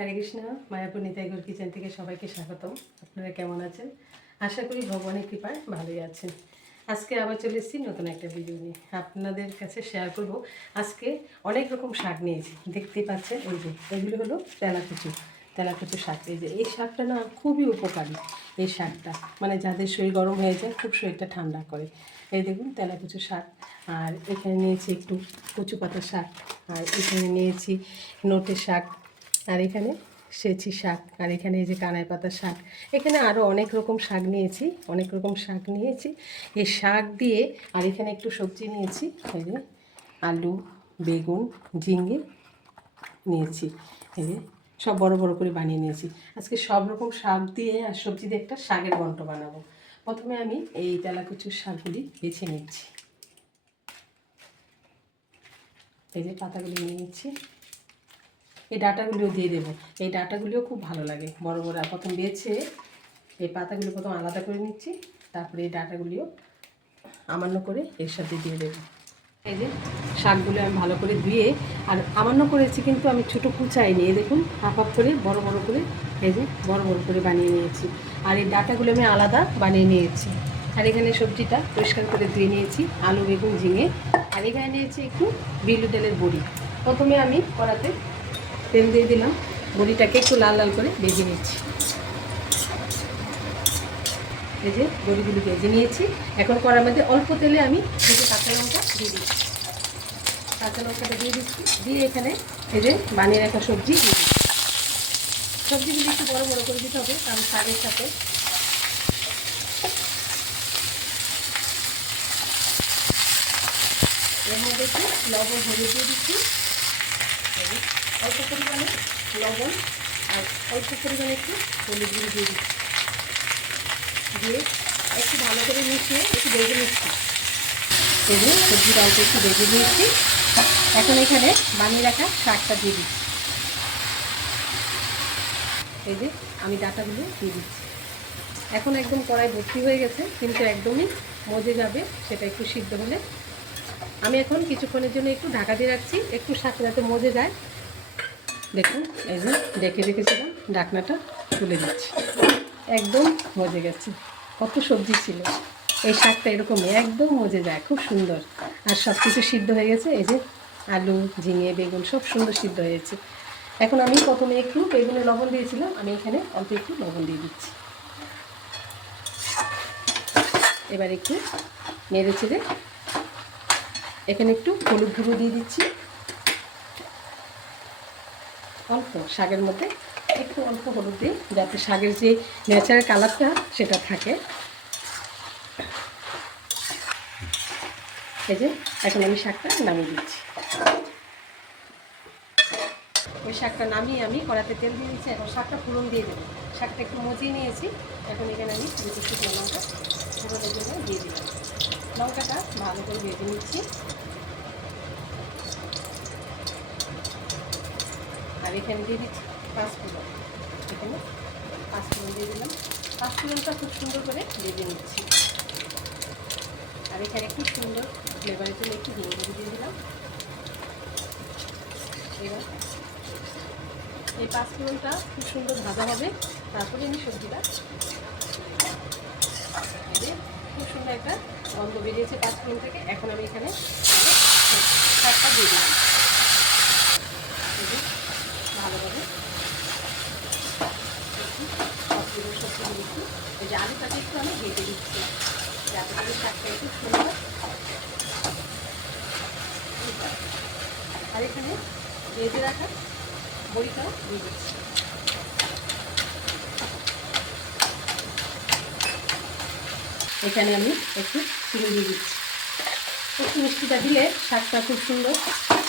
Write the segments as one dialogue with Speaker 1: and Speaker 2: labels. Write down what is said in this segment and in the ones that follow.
Speaker 1: হরে Krishna, Mayapur Nitaigaur kitchen থেকে সবাইকে স্বাগতম। আপনারা কেমন আছেন? আশা করি ভগবানের কৃপায় ভালোই আছেন। আজকে আবার চলে এসেছি নতুন একটা ভিডিও নিয়ে। আপনাদের কাছে শেয়ার করব। আজকে অনেক রকম শাক নিয়েছি। দেখতেই পাচ্ছেন, এই যে, এগুলো হলো তেলাকুচু। তেলাকুচু শাক। এই যে, এই শাকটা না খুবই উপকারী, এই শাকটা। মানে যাদের শরীর গরম হয়ে যায়, খুব শরীরটা ঠান্ডা করে। এই দেখুন, তেলাকুচু শাক। আর এখানে নিয়েছি একটু কচু পাতা শাক। আর এখানে নিয়েছি নোটের শাক। আর এখানে সেচি শাক, আর এখানে এই যে কানাই পাতা শাক। এখানে আরও অনেক রকম শাক নিয়েছি, অনেক রকম শাক নিয়েছি। এই শাক দিয়ে আর এখানে একটু সবজি নিয়েছি, এই যে আলু, বেগুন, ঝিঙে নিয়েছি, এই যে সব বড় বড় করে বানিয়ে নিয়েছি। আজকে সব রকম শাক দিয়ে আর সবজি দিয়ে একটা শাকের ঘন্ট বানাবো। প্রথমে আমি এই তেলাকুচুর শাকগুলি বেছে নিচ্ছি। এই যে পাতাগুলি নিয়ে নিচ্ছি। এই ডাটাগুলিও দিয়ে দেবো। এই ডাটাগুলিও খুব ভালো লাগে। বড় বড় প্রথম বেছে এই পাতাগুলো প্রথম আলাদা করে নিচ্ছি, তারপরে এই ডাটাগুলিও আমান্য করে এর সাথে দিয়ে দেবো। এই যে শাকগুলো আমি ভালো করে ধুয়ে, আর আমান্য করেছি কিন্তু আমি ছোটো কুচাই নিয়ে দেখুন, হাফ হাফ করে, বড় বড় করে, এই যে বড় বড় করে বানিয়ে নিয়েছি। আর এই ডাটাগুলো আমি আলাদা বানিয়ে নিয়েছি। আর এখানে সবজিটা পরিষ্কার করে ধুয়ে নিয়েছি, আলু, বেগুন, ঝিঙে। আর এখানে নিয়েছি একটু বিলু তেলের বড়ি। প্রথমে আমি কড়াতে তেল দিয়ে দিলাম। বড়িটাকে একটু লাল লাল করে ভেজে নিচ্ছি। এই যে বড়িগুলি ভেজে নিয়েছি। এখন কড়ার মধ্যে অল্প তেলে আমি দুটো কাঁচা লঙ্কা দিয়ে দিচ্ছি। কাঁচা লঙ্কাটা দিয়ে দিচ্ছি। দিয়ে এখানে যে বানিয়ে রাখা সবজি দিয়ে দিচ্ছি। সবজিগুলি একটু বড় বড় করে দিতে হবে, কারণ শাকের সাথে। এর মধ্যে একটু লবণ হলুদ দিয়ে দিচ্ছি। অল্প পরিমাণে লবণ আর অল্প পরিমাণে একটু হলুদ গুঁড়ো দিয়ে দিচ্ছি দিয়ে একটু ভালো করে মিশিয়ে একটু ভেজে নিচ্ছি। যে সবজিটা অল্প একটু ভেজে নিয়েছি। এখন এখানে বানিয়ে রাখা শাকটা দিয়ে দিচ্ছি। এই যে আমি ডাটাগুলো দিয়ে দিচ্ছি। এখন একদম কড়াই ভর্তি হয়ে গেছে, কিন্তু একদমই মজে যাবে, সেটা একটু সিদ্ধ হলে। আমি এখন কিছুক্ষণের জন্য একটু ঢাকা দিয়ে রাখছি, একটু শাক যাতে মজে যায়। দেখুন, এই যে ডেকে রেখেছিলাম, ডাকনাটা তুলে দিচ্ছি। একদম মজে গেছে। কত সবজি ছিল। এই শাকটা এরকম একদম মজে যায়, খুব সুন্দর। আর সব কিছু সিদ্ধ হয়ে গেছে, এই যে আলু, ঝিঙে, বেগুন, সব সুন্দর সিদ্ধ হয়েছে এখন আমি প্রথমে একটু বেগুনে লবণ দিয়েছিলাম, আমি এখানে অল্প একটু লবণ দিয়ে দিচ্ছি। এবার একটু নেড়ে চেড়ে এখানে একটু হলুদ গুঁড়ো দিয়ে দিচ্ছি। অল্প শাকের মধ্যে একটু অল্প হলুদ দিই যাতে শাকের যে ন্যাচারাল কালারটা সেটা থাকে। এই যে, এখন আমি শাকটা নামিয়ে দিচ্ছি। ওই শাকটা নামিয়ে আমি কড়াতে তেল দিয়ে দিচ্ছি, এখন শাকটা ফোড়ন দিয়ে দেবো। শাকটা একটু মজিয়ে নিয়েছি, এখন এখানে আমি দুটো লঙ্কা জন্য দিয়ে দিলাম। লঙ্কাটা ভালো করে ভেজে নিচ্ছি। আর এখানে দিয়ে দিচ্ছি পাঁচফোড়ন এখানে পাঁচফোড়ন দিয়ে দিলাম। পাঁচফোড়নটা খুব সুন্দর করে ভেজে নিচ্ছি। আর এখানে একটু সুন্দর ফ্লেভারের জন্য একটু গুঁড়ো করে দিয়ে দিলাম। এবার এই পাঁচফোড়নটা খুব সুন্দর ভাজা হবে। তারপরে আমি সবজিটা খুব সুন্দর একটা গন্ধ বেরিয়েছে পাঁচফোড়ন থেকে। এখন আমি এখানে শাকটা দিয়ে দিলাম এই যে ভালোভাবে সবগুলো সবজি দিচ্ছি এই যে আলুটাকে একটু আমি ভেজে দিচ্ছি। যাতে করে শাকটা একটু সুন্দর আর এখানে ভেজে রাখা বড়িটাও দিয়ে দিচ্ছি। এখানে আমি একটু চিনি দিয়ে দিচ্ছি। একটু মিষ্টিটা দিলে শাকটা খুব সুন্দর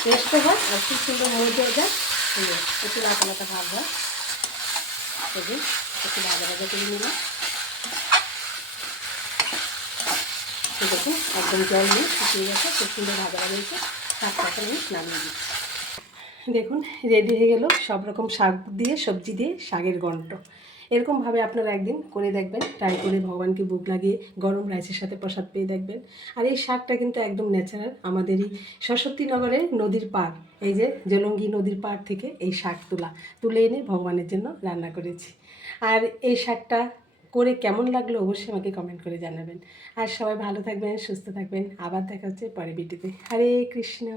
Speaker 1: টেস্টও হয় আর খুব সুন্দর মজে যায়। একটু লাটা লাটা ভাব হয় একটু ভাজা ভাজা করে নিলাম। দেখুন একদম জল নেই শুকিয়ে গেছে, খুব সুন্দর ভাজা হয়েছে। শাকটা এখন আমি নামিয়ে দিচ্ছি। দেখুন রেডি হয়ে গেল সব রকম শাক দিয়ে, সবজি দিয়ে শাকের ঘন্ট এরকমভাবে আপনারা একদিন করে দেখবেন ট্রাই করে ভগবানকে বুক লাগিয়ে গরম রাইসের সাথে প্রসাদ পেয়ে দেখবেন। আর এই শাকটা কিন্তু একদম ন্যাচারাল আমাদেরই সরস্বতীনগরের নদীর পাড়, এই যে জলঙ্গি নদীর পাড় থেকে এই শাক তোলা, তুলে এনে ভগবানের জন্য রান্না করেছি। আর এই শাকটা করে কেমন লাগল অবশ্যই আমাকে কমেন্ট করে জানাবেন। আর সবাই ভালো থাকবেন, সুস্থ থাকবেন। আবার দেখা হচ্ছে পরে ভিডিওতে। হরে কৃষ্ণ।